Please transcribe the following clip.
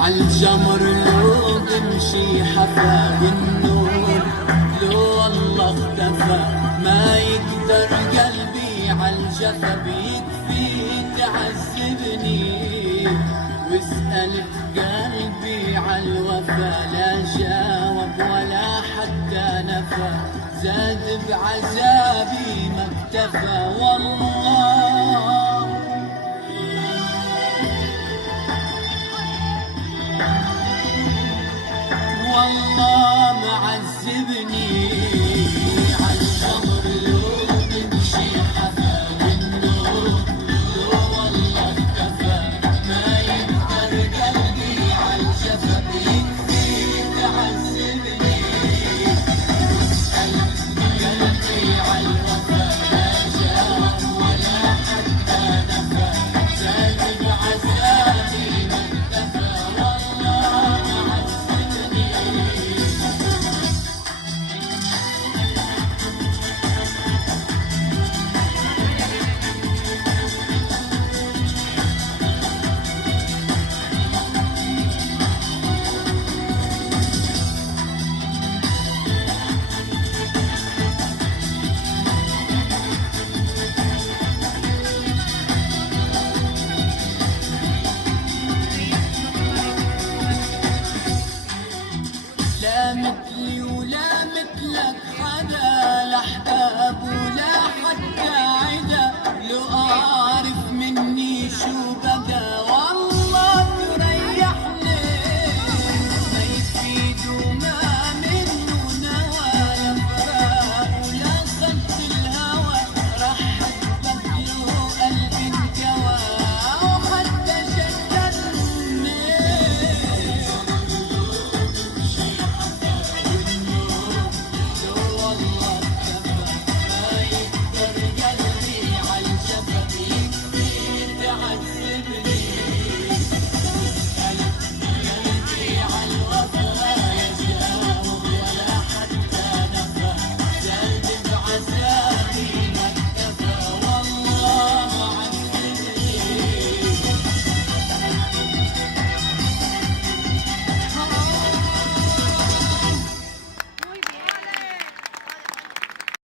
عالجمر لو بمشي حفا النور، لو والله اختفى ما يقدر قلبي عالجفا بيكفي تعذبني. واسألت قلبي عالوفا لا جاوب ولا حتى نفى، زاد بعذابي ما اكتفى. والله معذبني